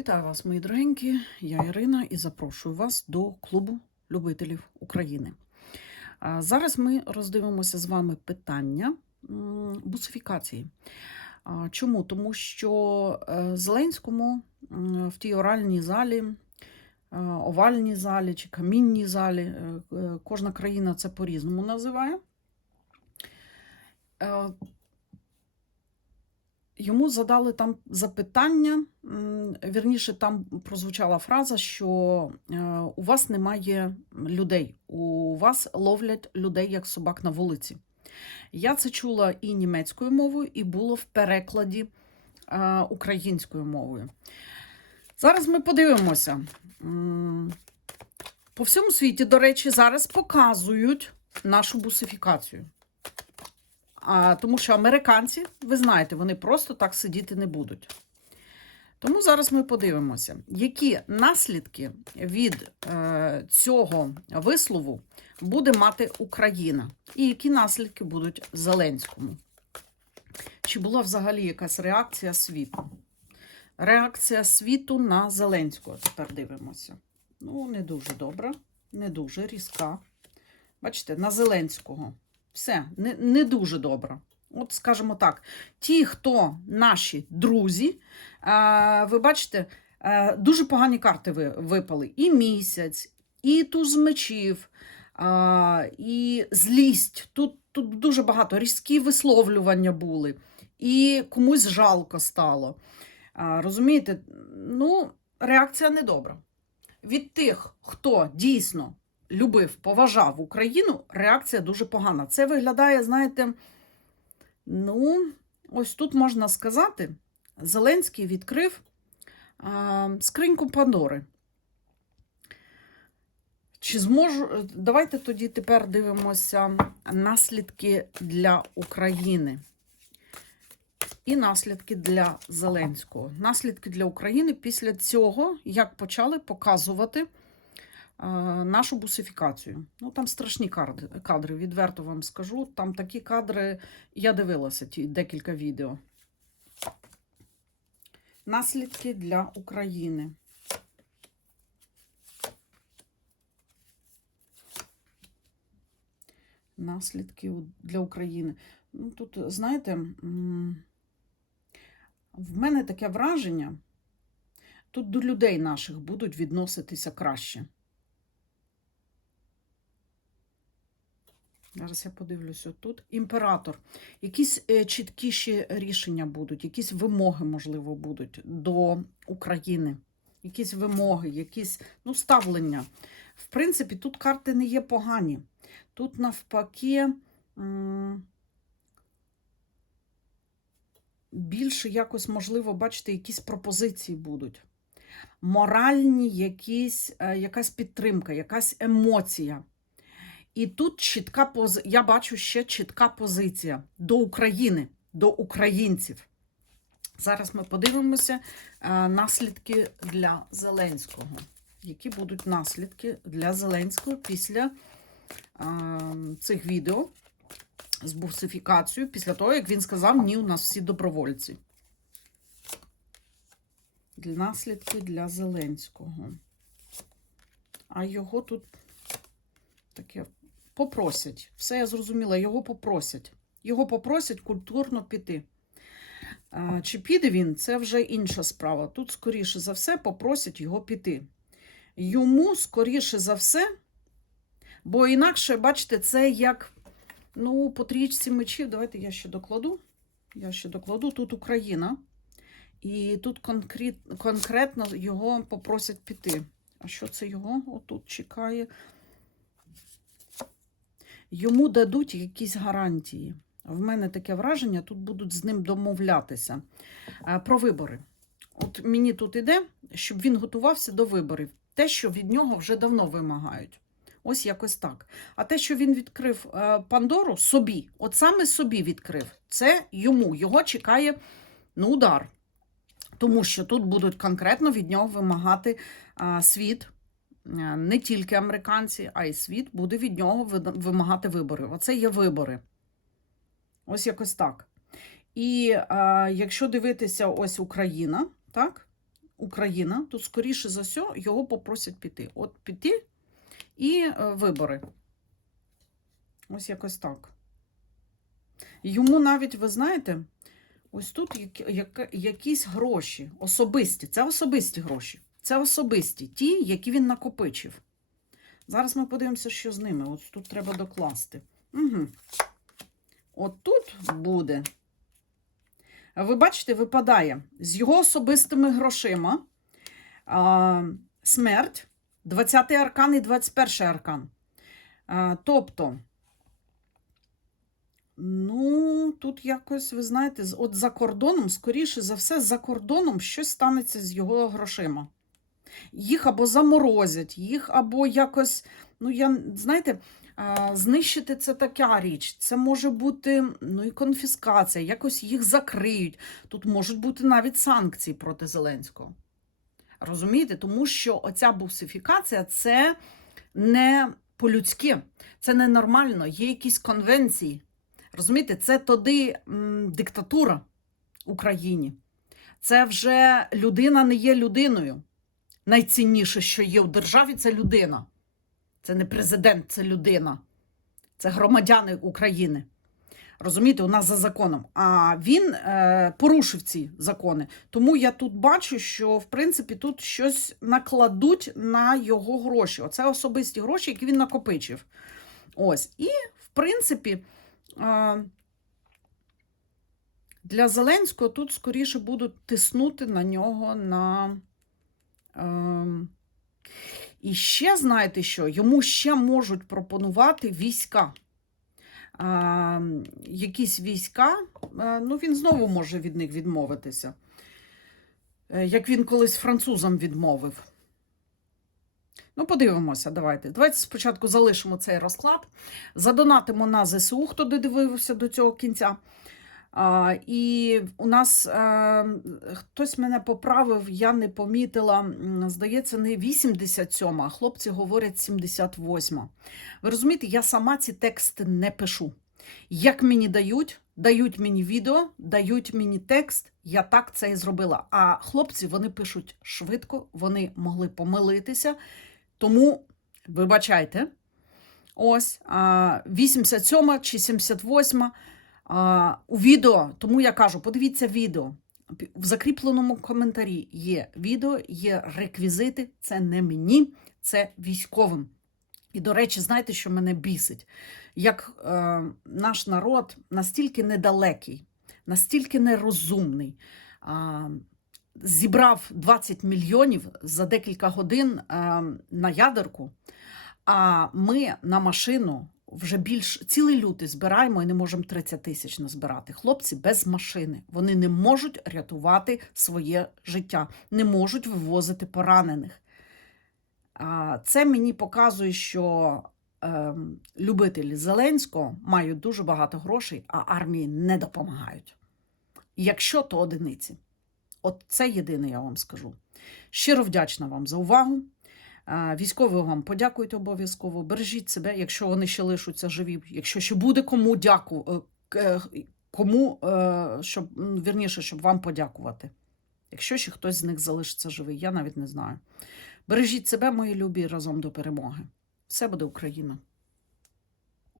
Вітаю вас, мої дорогенькі. Я Ірина і запрошую вас до клубу любителів України. Зараз ми роздивимося з вами питання бусифікації. Чому? Тому що е, Зеленському в тій оральній залі, е, овальній залі чи камінній залі, е, кожна країна це по-різному називає. Йому задали там запитання, вірніше, там прозвучала фраза, що е, у вас немає людей, у вас ловлять людей як собак на вулиці. Я це чула і німецькою мовою, і було в перекладі е, українською мовою. Зараз ми подивимося. По всьому світі, до речі, зараз показують нашу бусифікацію. А, тому що американці, ви знаєте, вони просто так сидіти не будуть. Тому зараз ми подивимося, які наслідки від е, цього вислову буде мати Україна, і які наслідки будуть Зеленському. Чи була взагалі якась реакція світу? Реакція світу на Зеленського. Тепер дивимося. Ну, не дуже добра, не дуже різка. Бачите, на Зеленського. Все, не, не дуже добре. От, скажімо так, ті, хто наші друзі, е, ви бачите, е, дуже погані карти ви- випали. І місяць, і туз мечів, е, і злість. Тут, тут дуже багато різкі висловлювання були, і комусь жалко стало. Е, розумієте, ну, реакція недобра. Від тих, хто дійсно любив, поважав Україну, реакція дуже погана. Це виглядає, знаєте, ну, ось тут можна сказати, Зеленський відкрив а, скриньку Пандори. Чи зможу. Давайте тоді тепер дивимося наслідки для України. І наслідки для Зеленського. Наслідки для України після цього, як почали показувати нашу бусифікацію. Ну, там страшні кадри, кадри, відверто вам скажу. Там такі кадри, я дивилася ті декілька відео. Наслідки для України. Наслідки для України. Ну, тут, знаєте, в мене таке враження, тут до людей наших будуть відноситися краще. Зараз я подивлюся тут. Імператор. Якісь е, чіткіші рішення будуть, якісь вимоги, можливо, будуть до України. Якісь вимоги, якісь ну, ставлення. В принципі, тут карти не є погані. Тут, навпаки, більше якось, можливо, бачите, якісь пропозиції будуть. Моральні, якісь, е, якась підтримка, якась емоція. І тут чітка пози... я бачу ще чітка позиція до України, до українців. Зараз ми подивимося е, наслідки для Зеленського. Які будуть наслідки для Зеленського після е, цих відео з бусифікацією, після того, як він сказав, ні, у нас всі добровольці. Наслідки для Зеленського. А його тут таке попросять. Все я зрозуміла, його попросять. Його попросять культурно піти. Чи піде він, це вже інша справа. Тут, скоріше за все, попросять його піти. Йому, скоріше за все, бо інакше, бачите, це як ну, по трічці мечів. Давайте я ще докладу. Я ще докладу. Тут Україна. І тут конкрет, конкретно його попросять піти. А що це його отут чекає? Йому дадуть якісь гарантії. В мене таке враження, тут будуть з ним домовлятися Е, про вибори. От мені тут іде, щоб він готувався до виборів. Те, що від нього вже давно вимагають. Ось якось так. А те, що він відкрив е, Пандору собі, от саме собі відкрив, це йому, його чекає ну, удар. Тому що тут будуть конкретно від нього вимагати світ, не тільки американці, а й світ буде від нього вимагати виборів. Оце є вибори. Ось якось так. І а, якщо дивитися ось Україна, так? Україна, то скоріше за все його попросять піти. От піти і е, вибори. Ось якось так. Йому навіть, ви знаєте, ось тут як, як, якісь гроші особисті. Це особисті гроші. Це особисті, ті, які він накопичив. Зараз ми подивимося, що з ними. Ось тут треба докласти. Угу. От тут буде. Ви бачите, випадає з його особистими грошима а, смерть, 20-й аркан і 21-й аркан. А, тобто, ну, тут якось, ви знаєте, от за кордоном, скоріше за все, за кордоном щось станеться з його грошима. Їх або заморозять, їх або якось, ну, я, знаєте, знищити це така річ. Це може бути ну, і конфіскація, якось їх закриють. Тут можуть бути навіть санкції проти Зеленського. Розумієте? Тому що оця бусифікація це не по-людськи, це ненормально, є якісь конвенції. Розумієте, це тоді м, диктатура Україні. Це вже людина не є людиною. Найцінніше, що є в державі, це людина. Це не президент, це людина. Це громадяни України. Розумієте, у нас за законом. А він е, порушив ці закони. Тому я тут бачу, що в принципі тут щось накладуть на його гроші. Оце особисті гроші, які він накопичив. Ось. І, в принципі, е, для Зеленського тут скоріше будуть тиснути на нього на. Е, і ще знаєте що? Йому ще можуть пропонувати війська. Якісь війська, ну він знову може від них відмовитися. Е, Як він колись французам відмовив. Ну, подивимося, давайте. Давайте спочатку залишимо цей розклад. Задонатимо на ЗСУ, хто додивився до цього кінця. А, і у нас е, хтось мене поправив, я не помітила. Здається, не 87, а хлопці говорять 78. Ви розумієте, я сама ці тексти не пишу. Як мені дають, дають мені відео, дають мені текст, я так це і зробила. А хлопці вони пишуть швидко, вони могли помилитися. Тому, вибачайте, ось а, 87 чи 78 а, у відео, тому я кажу, подивіться відео. В закріпленому коментарі є відео, є реквізити. Це не мені, це військовим. І, до речі, знаєте, що мене бісить? Як е, наш народ настільки недалекий, настільки нерозумний, а, зібрав 20 мільйонів за декілька годин е, на ядерку, а ми на машину вже більш цілий лютий збираємо і не можемо 30 тисяч назбирати. Хлопці без машини. Вони не можуть рятувати своє життя, не можуть вивозити поранених. Це мені показує, що е, любителі Зеленського мають дуже багато грошей, а армії не допомагають. Якщо то одиниці. От це єдине я вам скажу. Щиро вдячна вам за увагу. Військові вам подякуйте обов'язково. Бережіть себе, якщо вони ще лишаться живі. Якщо ще буде кому дяку, е, е, кому, е, щоб, вірніше, щоб вам подякувати. Якщо ще хтось з них залишиться живий, я навіть не знаю. Бережіть себе, мої любі, разом до перемоги. Все буде Україна!